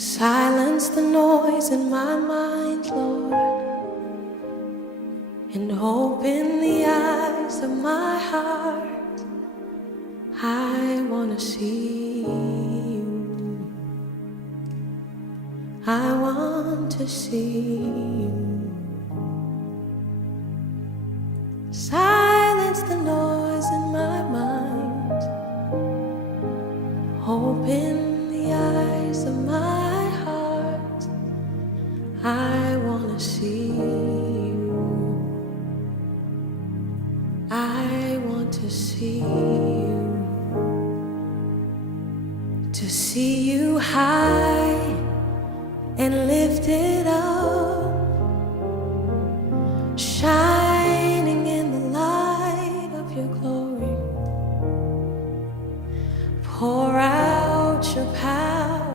Silence the noise in my mind, Lord, and open the eyes of my heart. I want to see you. I want to see you. Silence the noise in my mind. Open the eyes of my heart. I want to see you. I want to see you. To see you high and lifted up, shining in the light of your glory. Pour out